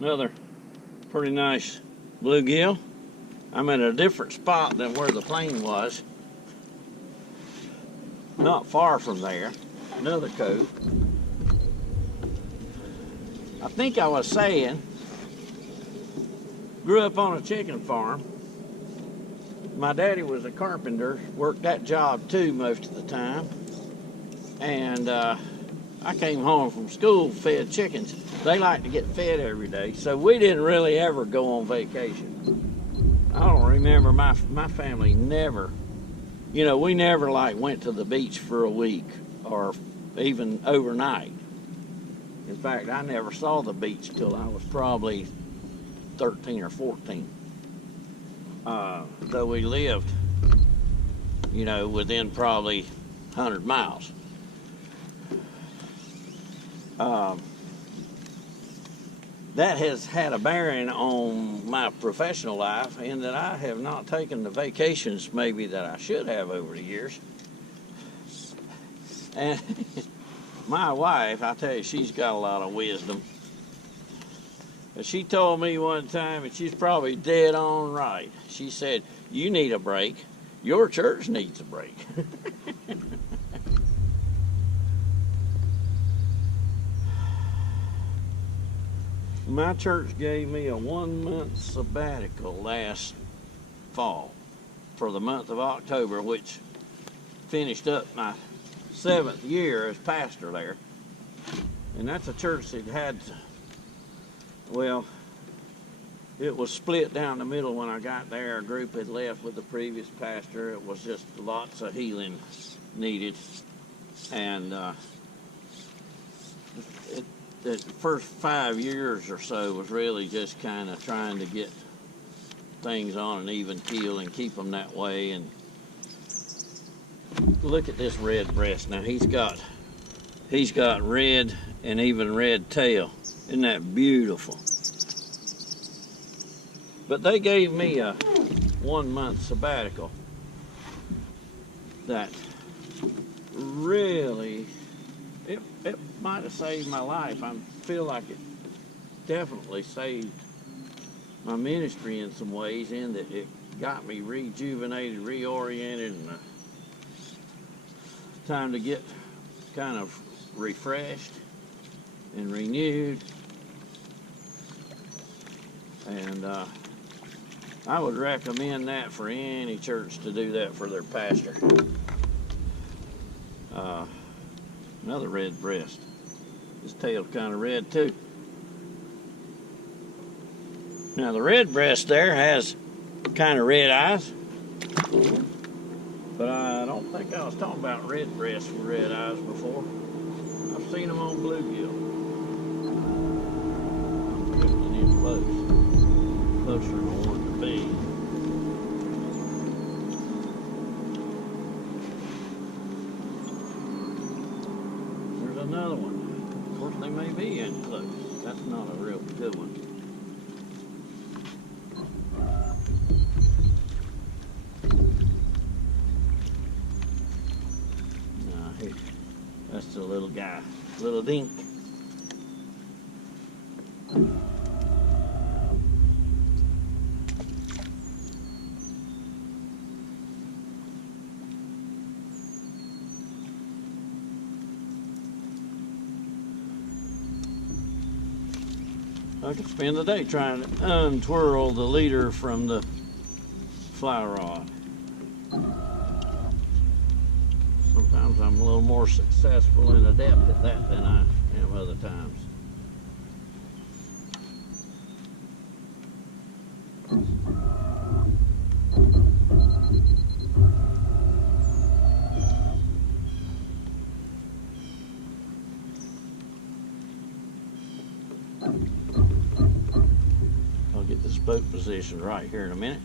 Another pretty nice bluegill. I'm in a different spot than where the plane was. Not far from there. Another cove. I think I was saying, grew up on a chicken farm. My daddy was a carpenter, worked that job too most of the time. And I came home from school, fed chickens. They like to get fed every day, so we didn't really ever go on vacation. I don't remember my family never, you know, we never like went to the beach for a week or even overnight. In fact, I never saw the beach till I was probably 13 or 14. Though we lived, you know, within probably 100 miles. That has had a bearing on my professional life in that I have not taken the vacations maybe that I should have over the years. And my wife, I tell you, she's got a lot of wisdom. But she told me one time, and she's probably dead on right. She said, "You need a break. Your church needs a break." My church gave me a 1-month sabbatical last fall for the month of October, which finished up my 7th year as pastor there. And that's a church that had, well, it was split down the middle when I got there. A group had left with the previous pastor. It was just lots of healing needed. And the first 5 years or so was really just kind of trying to get things on an even keel and keep them that way. And look at this red breast. Now he's got red and even red tail. Isn't that beautiful? But they gave me a 1-month sabbatical that really, it might have saved my life. I feel like it definitely saved my ministry in some ways, in that it got me rejuvenated, reoriented, and time to get kind of refreshed and renewed. And I would recommend that for any church to do that for their pastor. Another red breast. His tail's kind of red too. Now the red breast there has kind of red eyes, but I don't think I was talking about red breasts with red eyes before. I've seen them on bluegill. I'm getting in close, closer than I want to be. There's another one. Of course, they may be in close. That's not a real good one. That's the little guy, little dink. I could spend the day trying to untwirl the leader from the fly rod. Sometimes I'm a little more successful and adept at that than I am other times. I'll get this boat positioned right here in a minute.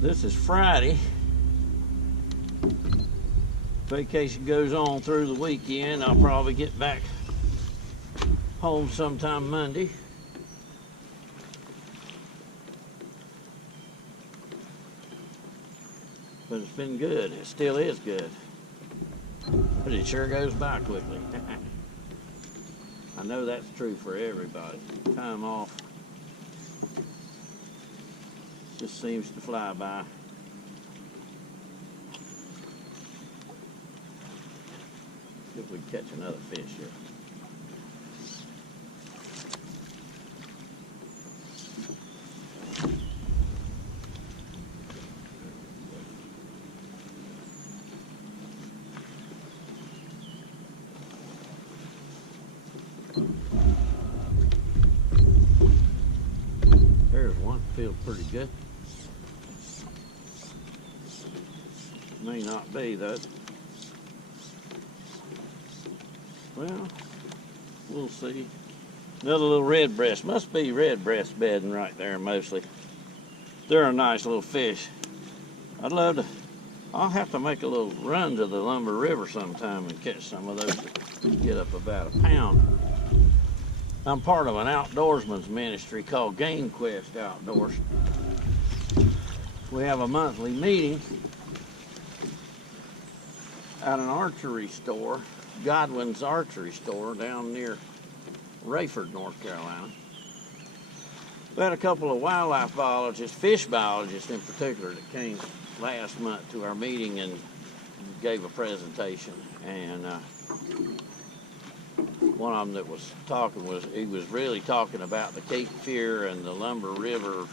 This is Friday. Vacation goes on through the weekend. I'll probably get back home sometime Monday. But it's been good. It still is good. But it sure goes by quickly. I know that's true for everybody. Time off just seems to fly by. See if we can catch another fish here. There's one, feels pretty good. May not be though. Well, we'll see. Another little red breast. Must be red breast bedding right there mostly. They're a nice little fish. I'd love to. I'll have to make a little run to the Lumber River sometime and catch some of those that get up about a pound. I'm part of an outdoorsman's ministry called Game Quest Outdoors. We have a monthly meeting at an archery store, Godwin's Archery Store down near Rayford, North Carolina. We had a couple of wildlife biologists, fish biologists in particular, that came last month to our meeting and gave a presentation. And one of them that was talking he was really talking about the Cape Fear and the Lumber River,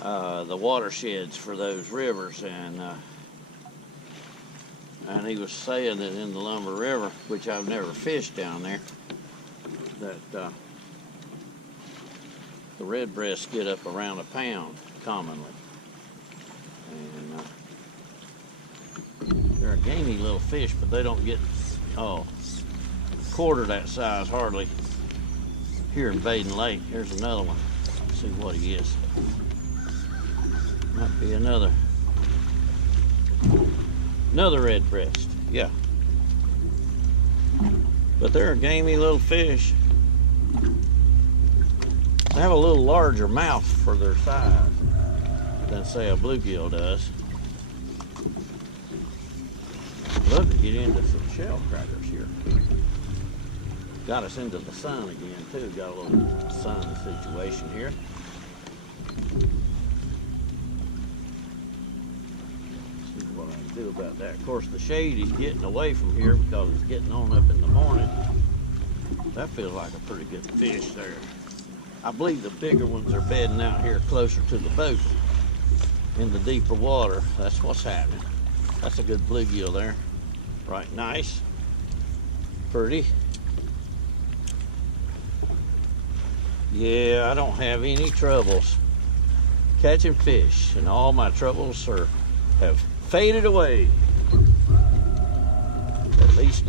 the watersheds for those rivers, and he was saying that in the Lumber River, which I've never fished down there, that the red breasts get up around a pound commonly. And they're a gamey little fish, but they don't get, quarter that size hardly here in Badin Lake. Here's another one. Let's see what he is. Might be another red breast, yeah. But they're a gamey little fish. They have a little larger mouth for their size than, say, a bluegill does. Love to get into some shell crackers here. Got us into the sun again, too. Got a little sun situation here. What I can do about that. Of course, the shade is getting away from here because it's getting on up in the morning. That feels like a pretty good fish there. I believe the bigger ones are bedding out here closer to the boat in the deeper water. That's what's happening. That's a good bluegill there. Right, nice. Pretty. Yeah, I don't have any troubles catching fish, and all my troubles have faded away, at least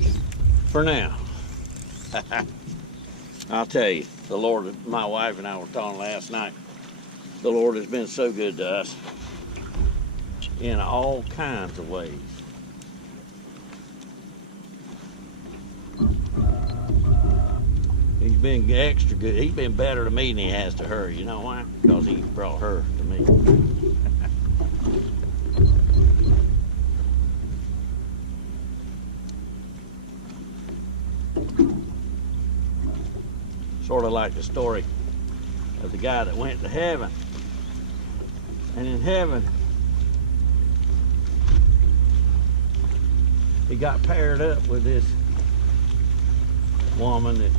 for now. I'll tell you, the Lord, my wife and I were talking last night, the Lord has been so good to us in all kinds of ways. He's been extra good. He's been better to me than he has to her. You know why? Because he brought her to me. Sort of like the story of the guy that went to heaven. And in heaven, he got paired up with this woman that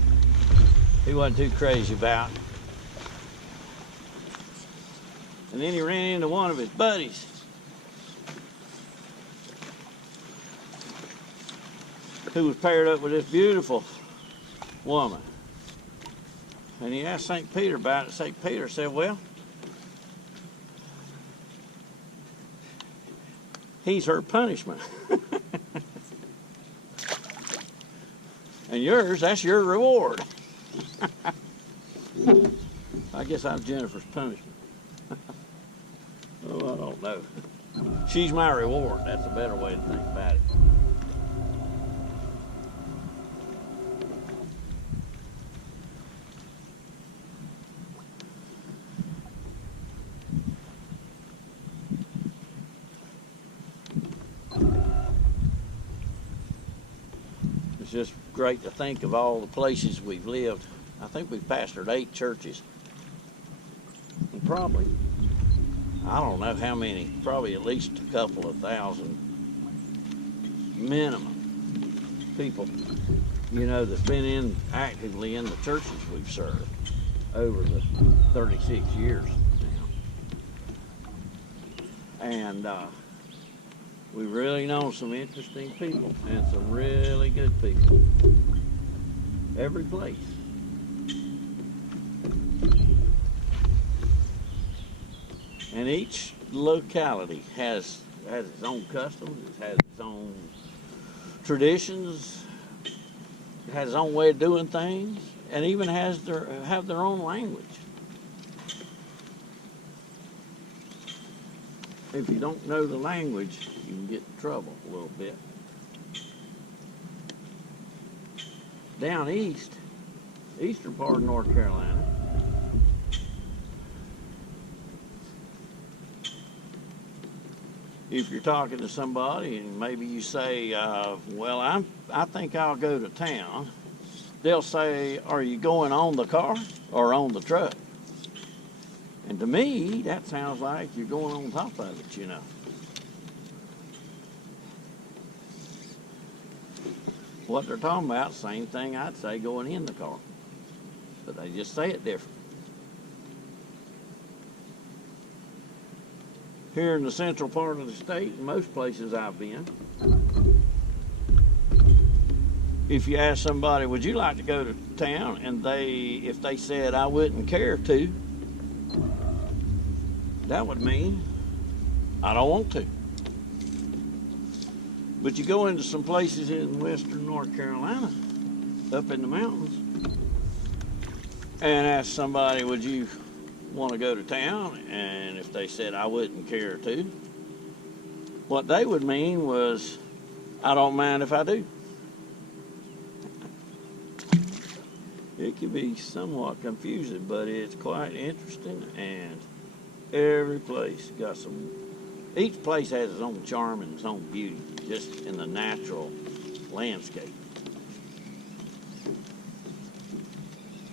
he wasn't too crazy about. And then he ran into one of his buddies. Who was paired up with this beautiful woman. And he asked St. Peter about it. St. Peter said, well, he's her punishment. And yours, that's your reward. I guess I'm Jennifer's punishment. Oh, I don't know. She's my reward. That's a better way to think about it. It's just great to think of all the places we've lived. I think we've pastored 8 churches. And probably, I don't know how many, probably at least a couple of thousand minimum people, that's been actively in the churches we've served over the 36 years now. And we've really known some interesting people and some really good people. Every place. And each locality has its own customs, it has its own traditions, it has its own way of doing things, and even have their own language. If you don't know the language, you can get in trouble a little bit. Down east, eastern part of North Carolina, if you're talking to somebody and maybe you say, well, I think I'll go to town, they'll say, are you going on the car or on the truck? And to me, that sounds like you're going on top of it, What they're talking about, same thing I'd say going in the car. But they just say it different. Here in the central part of the state, in most places I've been, if you ask somebody, would you like to go to town? And if they said, I wouldn't care to, that would mean I don't want to. But you go into some places in western North Carolina, up in the mountains, and ask somebody, would you want to go to town? And if they said, I wouldn't care to, what they would mean was, I don't mind if I do. It can be somewhat confusing, but it's quite interesting, and every place got each place has its own charm and its own beauty, just in the natural landscape.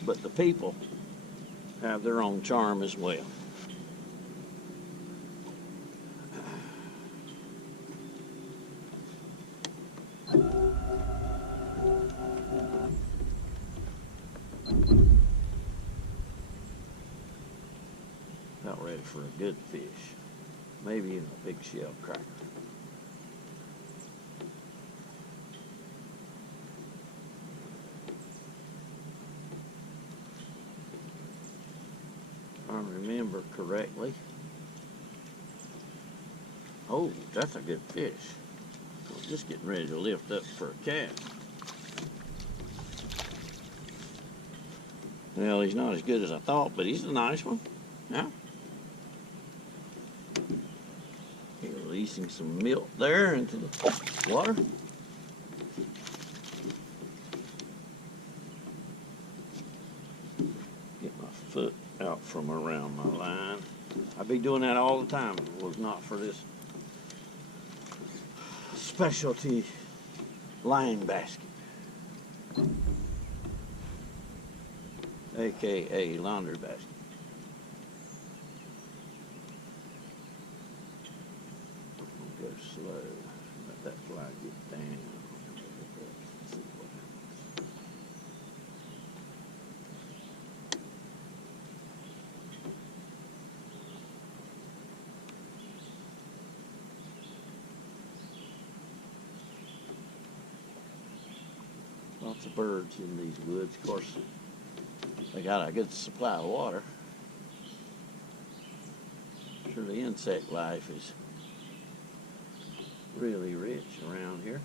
But the people have their own charm as well. About ready for a good fish. Maybe even a big shell cracker. If I remember correctly. Oh, that's a good fish. I'm just getting ready to lift up for a cast. Well, he's not as good as I thought, but he's a nice one. Yeah. Releasing some milk there into the water. Get my foot out from around my line. I'd be doing that all the time if it was not for this specialty line basket, aka laundry basket. Go slow. Let that fly get down. Lots of birds in these woods. Of course, they got a good supply of water. Sure, the insect life is really rich around here.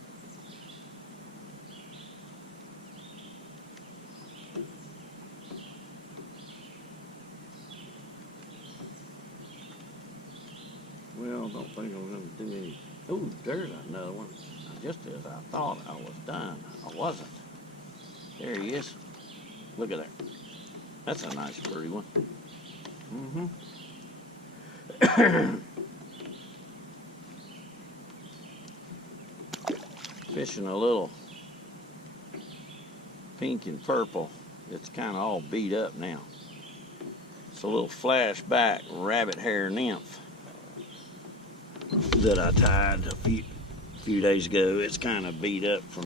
Well, don't think I'm going to do any. Oh, there's another one. Just as I thought I was done, I wasn't. There he is. Look at that. That's a nice birdie one. Fishing a little pink and purple. It's kind of all beat up now. It's a little flashback rabbit hair nymph that I tied a few days ago. It's kind of beat up from